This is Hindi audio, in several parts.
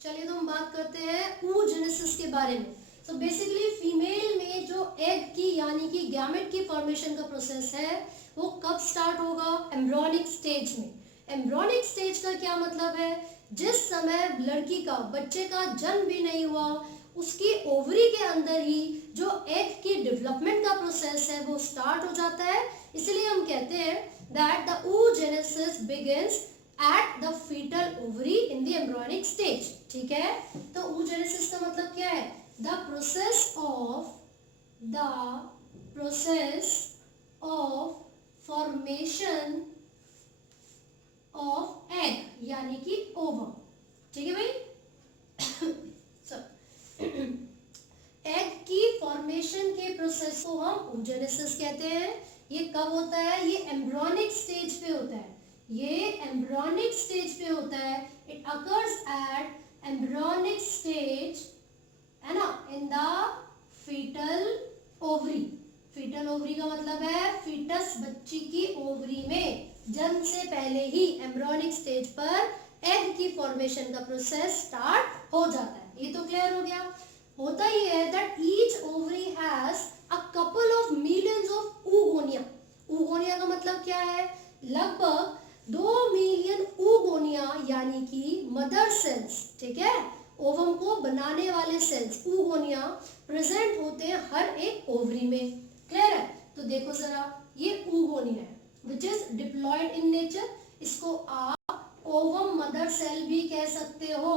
चलिए तो हम बात करते हैं oogenesis के बारे में। तो बेसिकली फीमेल में जो एग की यानी कि गैमेट की फॉर्मेशन का प्रोसेस है वो कब स्टार्ट होगा? एम्ब्रियोनिक स्टेज में। एम्ब्रियोनिक स्टेज का क्या मतलब है? जिस समय लड़की का, बच्चे का जन्म भी नहीं हुआ, उसकी ओवरी के अंदर ही जो एग की डेवलपमेंट का प्रोसेस है वो स्टार्ट हो जाता है। इसलिए हम कहते हैं that the oogenesis begins at the fetal ovary in the embryonic stage। ठीक है, तो oogenesis का मतलब क्या है? the process of formation of egg यानी कि ओवम। ठीक है भाई। एग की फॉर्मेशन के प्रोसेस को हम oogenesis कहते हैं। ये कब होता है? ये एम्ब्रियोनिक स्टेज पे होता है। ये एम्ब्रियोनिक स्टेज पे होता है। It occurs at embryonic stage, है ना, in the foetal ovary. Foetal ovary का मतलब है फीटस, बच्ची की ओवरी में जन्म से पहले ही एम्ब्रियोनिक स्टेज पर एग की फॉर्मेशन का प्रोसेस स्टार्ट हो जाता है। ये तो क्लियर हो गया। होता ही है that each ovary has a couple of millions of oogonia। oogonia का मतलब क्या है? लगभग 2 मिलियन oogonia यानी कि मदर सेल्स, ठीक है, ओवम को बनाने वाले सेल्स oogonia प्रेजेंट होते हैं हर एक ओवरी में। क्लियर है? तो देखो जरा, ये oogonia है which is diploid in nature. इसको आप ओवम मदर सेल भी कह सकते हो।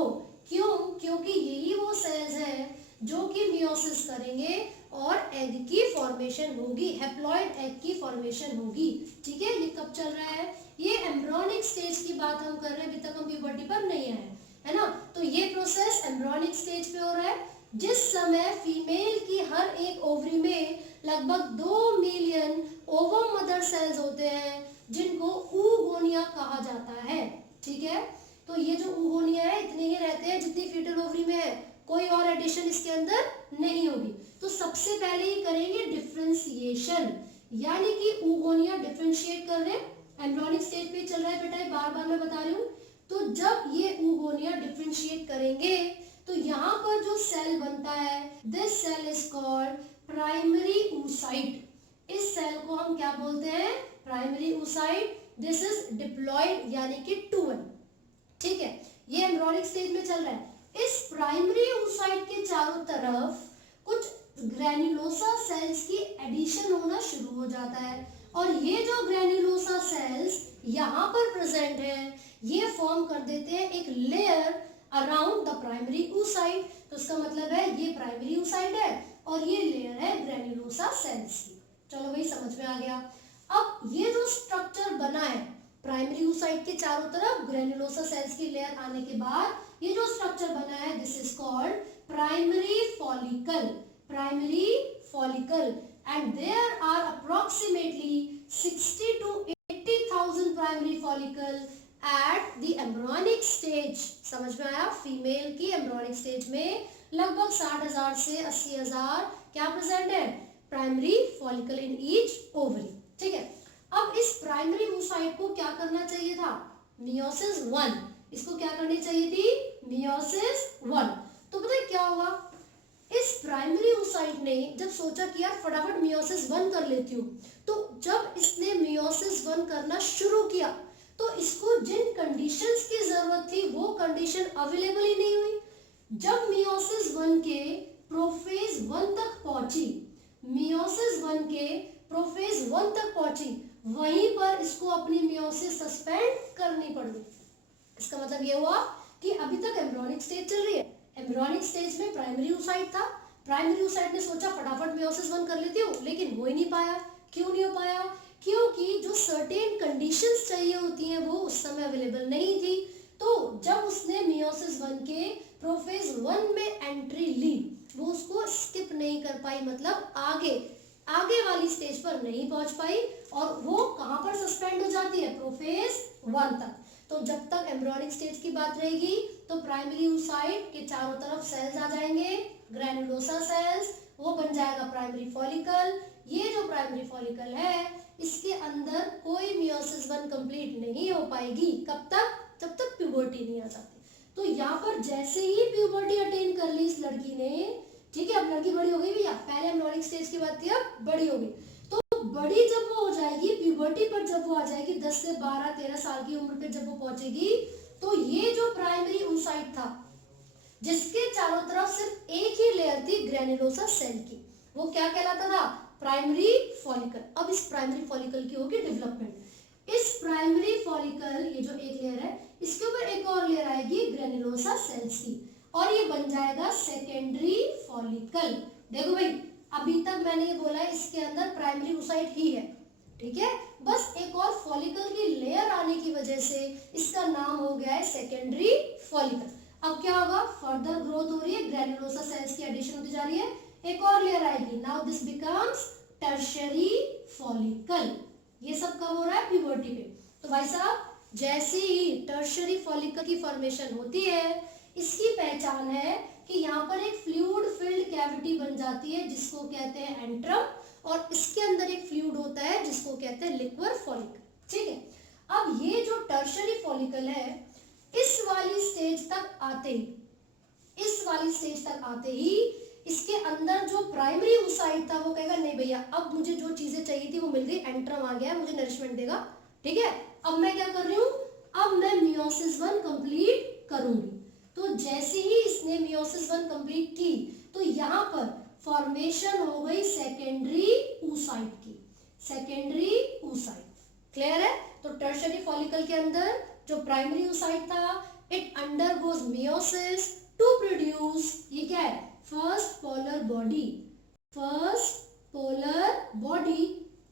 क्यों? क्योंकि यही वो सेल्स हैं जो कि मियोसिस करेंगे और एग की फॉर्मेशन होगी, हैप्लॉइड एग की फॉर्मेशन होगी। ठीक है, ये कब चल रहा है? ये एम्ब्रियोनिक स्टेज की बात हम कर रहे हैं, अभी तक हम प्यूबर्टी पर नहीं आए, है ना। तो ये प्रोसेस एम्ब्रियोनिक स्टेज पे हो रहा है जिस समय फीमेल की हर एक ओवरी में लगभग 2 मिलियन ओवम मदर सेल्स होते हैं जिनको oogonia कहा जाता है। ठीक है, तो ये जो oogonia है इतने ही रहते हैं जितनी फीटल ओवरी में है, कोई और एडिशन इसके अंदर नहीं होगी। तो सबसे पहले ही करेंगे डिफरेंशिएशन, यानी कि oogonia डिफरेंशिएट कर रहे हैं। एम्ब्रियोनिक स्टेज पे चल रहा है बेटा, बार बार मैं बता रही हूँ। तो जब ये oogonia डिफरेंशिएट करेंगे तो यहाँ पर जो सेल बनता है, this cell is called primary oocyte। इस सेल को हम क्या बोलते हैं? Primary oocyte। This is diploid यानी कि 2 ठीक है, ये एम्ब्रियोनिक स्टेज में चल रहा है। इस प्राइमरी oocyte के चारों तरफ कुछ ग्रैन्युलोसा सेल्स की एडिशन होना शुरू हो जाता है और ये जो ग्रैन्युलोसा सेल्स यहाँ पर प्रेजेंट है ये फॉर्म कर देते हैं एक layer around the primary oocyte। तो इसका मतलब है ये प्राइमरी oocyte है और ये लेयर है ग्रैन्युलोसा सेल्स की। चलो भाई, समझ में आ गया। अब ये जो स्ट्रक्चर बना है प्राइमरी oocyte के चारों तरफ ग्रैन्युलोसा सेल्स की लेयर आने के बाद, ये जो स्ट्रक्चर बना है this is called primary follicle. Primary follicle, and there are approximately 60 to 80,000 primary follicle at the embryonic stage. समझ में आया? फीमेल की एम्ब्रियोनिक स्टेज में लगभग 60,000 से 80,000 क्या प्रेजेंट है? Primary follicle in each ovary. ठीक है, अब इस प्राइमरी oocyte को क्या करना चाहिए था? मियोसिस 1। इसको क्या करनी चाहिए थी? मियोसिस 1। तो पता है क्या हुआ? इस प्राइमरी oocyte ने जब सोचा कि यार फटाफट मियोसिस 1 कर लेती हूँ, तो जब इसने मियोसिस 1 करना शुरू किया तो इसको जिन कंडीशंस की जरूरत थी वो कंडीशन अवेलेबल ही नहीं हुई। जब मियोसिस 1 के प्रोफेज 1 तक पहुंची, मियोसिस 1 के प्रोफेज 1 तक पहुंची, वहीं पर इसको अपनी मियोसिस सस्पेंड करनी पड़ गई। इसका मतलब ये हुआ कि अभी तक एम्ब्रियोनिक स्टेज चल रही है। एम्ब्रियोनिक स्टेज में प्राइमरी oocyte था, प्राइमरी oocyte ने सोचा फटाफट मियोसिस 1 कर लेती हूँ, लेकिन हो ही नहीं पाया। क्यों नहीं हो पाया? क्योंकि जो सर्टेन कंडीशंस चाहिए होती हैं वो उस समय अवेलेबल नहीं थी। तो जब उसने मियोसिस 1 के प्रोफेज 1 में एंट्री ली, वो उसको स्किप नहीं कर पाई, मतलब आगे वाली स्टेज पर नहीं पहुंच पाई और वो कहां पर सस्पेंड हो जाती है? प्रोफेज 1 तक। तो जब तक एम्ब्रियोनिक स्टेज की बात रहेगी तो प्राइमरी oocyte के चारों तरफ सेल्स आ जाएंगे, ग्रैन्युलोसा सेल्स, वो बन जाएगा प्राइमरी फॉलिकल। ये जो प्राइमरी फॉलिकल है इसके अंदर कोई मियोसिस 1 कंप्लीट नहीं हो पाएगी। कब तक? जब तक प्यूबर्टी नहीं आ जाती। तो यहाँ पर जैसे ही प्यूबर्टी अटेन कर ली इस लड़की ने, ठीक है, अब लड़की बड़ी हो गई भैया, पहले एम्ब्रियोनिक स्टेज की बात थी, अब बड़ी हो गई। तो बड़ी जब वो हो जाएगी, प्यूबर्टी पर जब वो आ जाएगी, 10 से 12-13 साल की उम्र पे जब वो पहुंचेगी, तो ये जो प्राइमरी oocyte था जिसके चारों तरफ सिर्फ एक ही लेयर थी ग्रेन्युलोसा सेल की, वो क्या कहलाता था? Primary follicle. अब इस प्राइमरी फॉलिकल की होगी डेवलपमेंट। इस प्राइमरी फॉलिकल, ये जो एक लेयर है, इसके ऊपर एक और लेयर आएगी ग्रेन्युलोसा सेल्स की, और ये बन जाएगा सेकेंडरी फॉलिकल। देखो भाई, अभी तक मैंने ये बोला है इसके अंदर प्राइमरी oocyte ही है, ठीक है, बस एक और फॉलिकल की लेयर आने की वजह से इसका नाम हो गया है सेकेंडरी फॉलिकल। अब क्या होगा? फर्दर ग्रोथ हो रही है, ग्रेन्युलोसा सेल्स की एडिशन होती जा रही है, एक और लेयर आएगी, now this becomes tertiary follicle. ये सब कब हो रहा है? प्यूबर्टी पे। तो भाई साहब, जैसे ही टर्शियरी फॉलिकल की फॉर्मेशन होती है, इसकी पहचान है कि यहाँ पर एक फ्लूइड फिल्ड कैविटी बन जाती है जिसको कहते हैं एंट्रम, और इसके अंदर एक फ्लूइड होता है जिसको कहते हैं लिक्वर फॉलिकल, ठीक है। अब ये जो टर्शियरी फॉलिकल है, इस वाली स्टेज तक आते ही इसके अंदर जो प्राइमरी oocyte था वो कहेगा नहीं भैया, अब मुझे जो चीजें चाहिए थी वो मिल गई, एंट्रम आ गया, मुझे नरिशमेंट देगा, ठीक है। अब मैं क्या कर रही हूँ? अब मैं मियोसिस 1 कंप्लीट करूंगी। तो जैसे ही इसने मियोसिस 1 कंप्लीट की, तो यहाँ पर फॉर्मेशन हो गई सेकेंडरी oocyte की, सेकेंडरी oocyte। क्लियर है? तो टर्शियरी फॉलिकल के अंदर जो प्राइमरी oocyte था, it undergoes meiosis to produce, ये क्या है? First polar body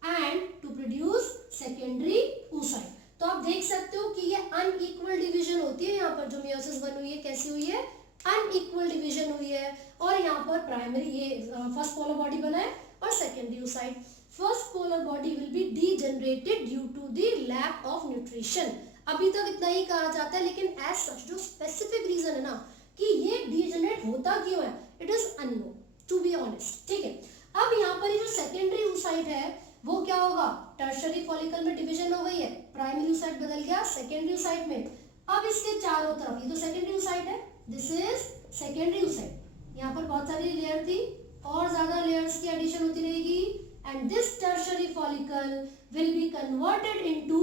and to produce secondary oocyte। तो आप देख सकते हो कि ये अनइक्वल डिवीजन होती है। यहाँ पर जो मियोसिस 1 हुई है, कैसी हुई है? अनइक्वल डिवीजन हुई है, और यहाँ पर प्राइमरी, ये फर्स्ट पोलर बॉडी बना है, और secondary oocyte। First polar body will be degenerated due to the lack of nutrition. अभी तक इतना ही कहा जाता है, लेकिन एज सच जो स्पेसिफिक रीजन है ना कि ये डीजेनरेट होता क्यों है, it is unknown to be honest, ठीक है। अब यहाँ पर ये जो सेकेंडरी oocyte है वो क्या होगा? टर्शियरी फॉलिकल में डिवीजन हो गई है, प्राइमरी oocyte बदल गया सेकेंडरी oocyte में। अब इसके चारों तरफ, ये तो सेकेंडरी oocyte है, दिस इज सेकेंडरी oocyte, यहाँ पर बहुत सारी लेयर थी, और ज्यादा लेयर्स की एडिशन होती रहेगी, and this tertiary follicle will be converted into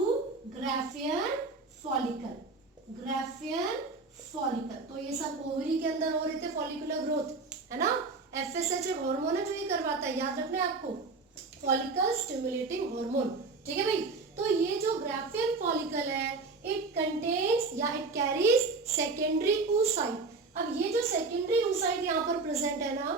Graafian follicle, तो ये सब ओवरी के अंदर हो रहे थे, फॉलिकुलर ग्रोथ, है ना। FSH एक हार्मोन है जो ये करवाता है, याद रखना है आपको, फॉलिकल स्टिमुलेटिंग हार्मोन, ठीक है भाई। तो ये जो ग्राफियन फॉलिकल है, इट कंटेन्स या इट कैरीज सेकेंडरी oocyte। अब ये जो सेकेंडरी oocyte यहाँ पर प्रेजेंट है ना,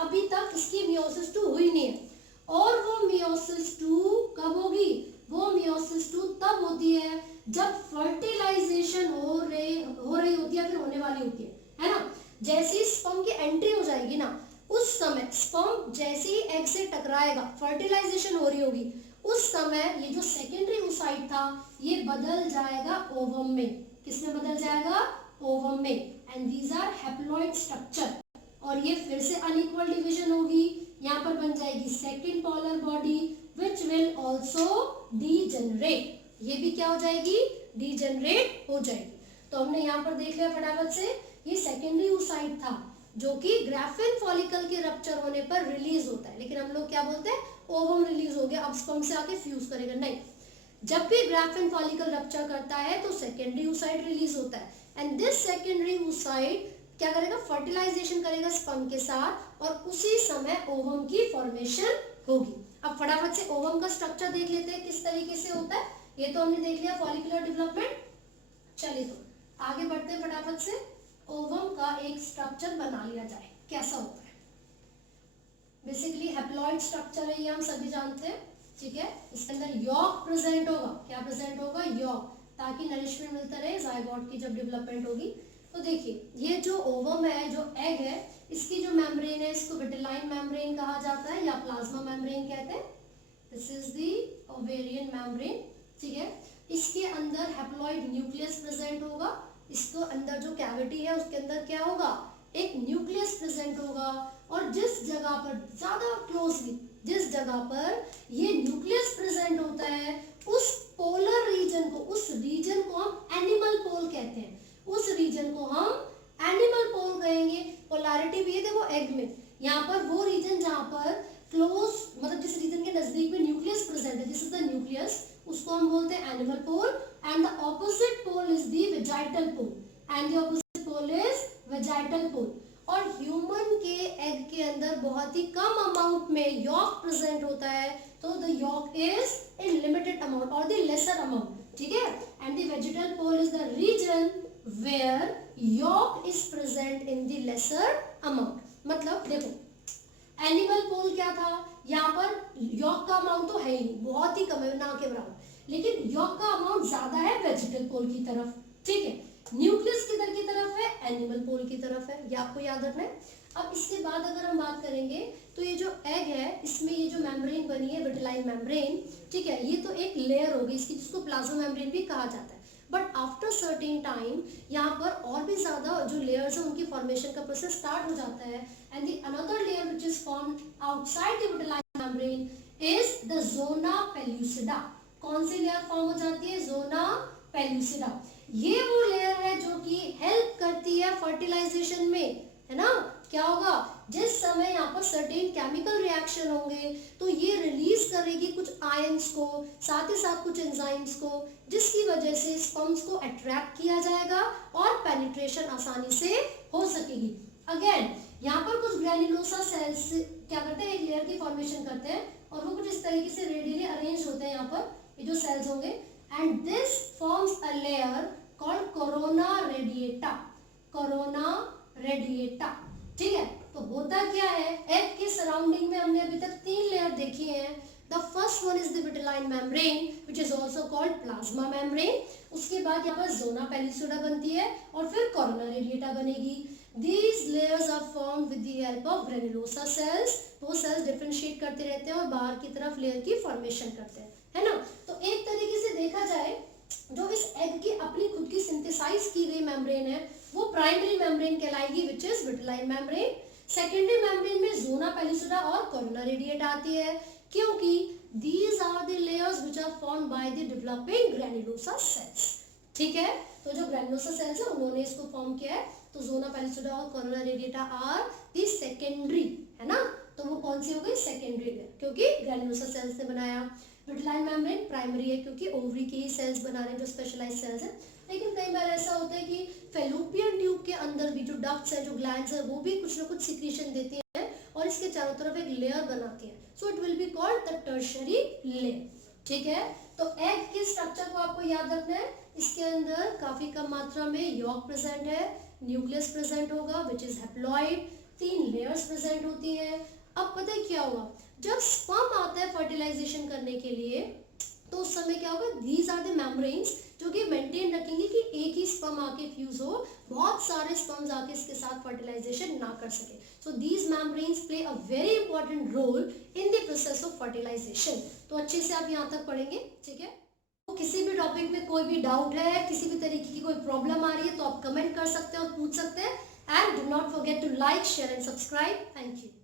अभी तक इसकी मियोसिस 2 हुई नहीं है, और वो मियोसिस 2 कब होगी? वो मियोसिस 2 तब होती है जब फर्टिलाइजेशन हो रही होती है, फिर होने वाली होती है ना। जैसे ही स्पर्म की एंट्री हो जाएगी ना, उस समय स्पर्म जैसे ही एग से टकराएगा, फर्टिलाइजेशन हो रही होगी, उस समय ये जो सेकेंडरी oocyte था ये बदल जाएगा ओवम में। किसमें बदल जाएगा? ओवम में। And these are haploid structure, और ये फिर से अनइक्वल डिवीजन होगी, यहाँ पर बन जाएगी second polar body which will also degenerate, ये भी क्या हो जाएगी? डीजेनरेट हो जाएगी। तो हमने यहाँ पर देख लिया फटाफट से, ये सेकेंडरी oocyte था जो कि ग्राफियन फॉलिकल के रप्चर होने पर रिलीज होता है, लेकिन हम लोग क्या बोलते हैं? ओवम रिलीज हो गया, अब स्पर्म से आके फ्यूज करेगा, नहीं। जब भी ग्राफियन फॉलिकल रप्चर करता है तो सेकेंडरी oocyte रिलीज होता है, एंड दिस सेकेंडरी oocyte क्या करेगा? फर्टिलाइजेशन करेगा स्पर्म के साथ, और उसी समय ओवम की फॉर्मेशन होगी। अब फटाफट से ओवम का स्ट्रक्चर देख लेते हैं किस तरीके से होता है। ये तो हमने देख लिया फॉलिकुलर डेवलपमेंट, चलिए तो आगे बढ़ते हैं फटाफट से। ओवम का एक स्ट्रक्चर बना लिया जाए, कैसा होता है? बेसिकली हैप्लॉइड स्ट्रक्चर है, ये हम सभी जानते हैं, ठीक है। इसके अंदर यॉर्क प्रेजेंट होगा, क्या प्रेजेंट होगा? यॉर्क, ताकि नरिशमेंट मिलता रहे जायगोट की जब डेवलपमेंट होगी। तो देखिए, ये जो ओवम है, जो एग है, इसकी जो मेम्ब्रेन है, इसको विटेलाइन मेम्ब्रेन कहा जाता है या प्लाज्मा मेम्ब्रेन कहते हैं। This is the ovarian membrane, ठीक है। इसके अंदर हैप्लॉइड न्यूक्लियस प्रेजेंट होगा, इसको अंदर जो कैविटी है उसके अंदर क्या होगा? एक न्यूक्लियस प्रेजेंट होगा, और जिस जगह पर ज्यादा क्लोजली, जिस जगह पर ये न्यूक्लियस प्रेजेंट होता है, उस पोलर रीजन को, उस रीजन को हम एनिमल पोल कहते हैं। उस रीजन को हम एनिमल पोल कहेंगे। पोलैरिटी भी है देखो एग में, यहाँ पर वो रीजन जहाँ पर क्लोज मतलब जिस रीजन के नजदीक में न्यूक्लियस प्रेजेंट है, दिस इज द न्यूक्लियस, उसको हम बोलते हैं animal pole, and the opposite pole is the vegetal pole, and the opposite pole is vegetal pole. और ह्यूमन के एग के अंदर बहुत ही कम अमाउंट में यॉक प्रेजेंट होता है, तो the yolk is in limited amount और द लेसर अमाउंट, ठीक है। And the vegetal pole is the region where yolk is present in the lesser amount. मतलब देखो एनिमल पोल क्या था, यहाँ पर यॉक का अमाउंट तो है ही बहुत ही कम है, ना के बराबर, लेकिन यॉक का अमाउंट ज्यादा है वेजिटल पोल की तरफ, ठीक है। न्यूक्लियस किधर की तरफ है, एनिमल पोल की तरफ है, ये आपको याद रखना है। अब इसके बाद अगर हम बात करेंगे तो ये जो एग है इसमें ये जो मेम्ब्रेन बनी है विटिलाइन मेम्ब्रेन, ठीक है, ये तो एक लेयर होगी इसकी जिसको प्लाज्मा मेम्ब्रेन भी कहा जाता है। बट आफ्टर सर्टेन टाइम यहाँ पर और भी ज्यादा जो लेयर्स है उनकी फॉर्मेशन का प्रोसेस स्टार्ट हो जाता है, and the another layer which is formed outside the vitelline membrane is the zona pellucida. कौन सी लेयर फॉर्म हो जाती है, ज़ोना पेल्यूसिडा। ये वो लेयर है जो कि हेल्प करती है फर्टिलाइजेशन में, है ना। क्या होगा, जिस समय यहाँ पर सर्टेन केमिकल रिएक्शन होंगे तो ये रिलीज करेगी कुछ आयंस को, साथ ही साथ कुछ एंजाइम्स को, जिसकी वजह से स्पर्म्स को अट्रैक्ट किया जाएगा और पेनिट्रेशन आसानी से हो सकेगी। अगेन यहाँ पर कुछ ग्रैन्युलोसा सेल्स क्या करते हैं, एक लेयर की फॉर्मेशन करते हैं और वो कुछ इस तरीके से रेडियली अरेंज होते हैं यहाँ पर ये जो सेल्स होंगे, and this forms a layer called corona radiata, corona radiata, ठीक है। तो होता क्या है, एग के सराउंडिंग में हमने अभी तक 3 लेयर देखी हैं। The first one is the vitelline membrane which is also called plasma membrane. उसके बाद यहाँ पर ज़ोना पेल्यूसिडा बनती है और फिर कोरोना रेडिएटा बनेगी। These layers are formed with the help of granulosa cells। वो सेल्स डिफरेंशिएट करते रहते हैं और बाहर की तरफ लेयर की फॉर्मेशन करते हैं, है ना। तो एक तरीके से देखा जाए जो इस एग की अपनी खुद की सिंथेसाइज की गई मेम्ब्रेन है वो प्राइमरी मेम्ब्रेन कहलाएगी which is vitelline membrane. Secondary membrane में ज़ोना पेल्यूसिडा और कोरोना रेडिएटा आती है, क्योंकि these are the layers which are formed by the developing granulosa cells, ठीक है। तो जो ग्रैनुलोसा सेल्स है उन्होंने इसको फॉर्म किया है, तो ज़ोना पेल्यूसिडा और corona radiata are the secondary, है ना। तो वो कौन सी हो गई, सेकेंडरी लेयर, क्योंकि ग्रैनुलोसा सेल्स ने बनाया। विटिलाइन मेम्ब्रेन प्राइमरी है क्योंकि ओवरी के ही सेल्स बना रहे हैं जो स्पेशलाइज्ड सेल्स हैं। लेकिन कई बार ऐसा होता है कि फेलोपियन ट्यूब के अंदर भी जो डक्ट्स है, जो ग्लैंड्स है, वो भी कुछ ना कुछ सिक्रीशन देती हैं और इसके चारों तरफ एक लेयर बनाती है, so it will be called the tertiary layer, ठीक है। तो एग के स्ट्रक्चर को आपको याद रखना है, इसके अंदर काफी कम मात्रा में यॉक प्रेजेंट है, न्यूक्लियस प्रेजेंट होगा which is haploid, 3 layers present होती हैं। अब पता है क्या होगा, जब स्पर्म आता है फर्टिलाइजेशन करने के लिए तो उस समय क्या होगा, दीज आर द मेम्ब्रेन्स जो कि मेंटेन रखेंगे कि एक ही स्पर्म आके फ्यूज हो, बहुत सारे स्पर्म्स आके इसके साथ फर्टिलाइजेशन ना कर सके। So these membranes play a very important role in the process of fertilization. तो अच्छे से आप यहाँ तक पढ़ेंगे, ठीक है। तो किसी भी टॉपिक में कोई भी डाउट है, किसी भी तरीके की कोई प्रॉब्लम आ रही है तो आप कमेंट कर सकते हैं और पूछ सकते हैं। And do not forget to like, share and subscribe. Thank you.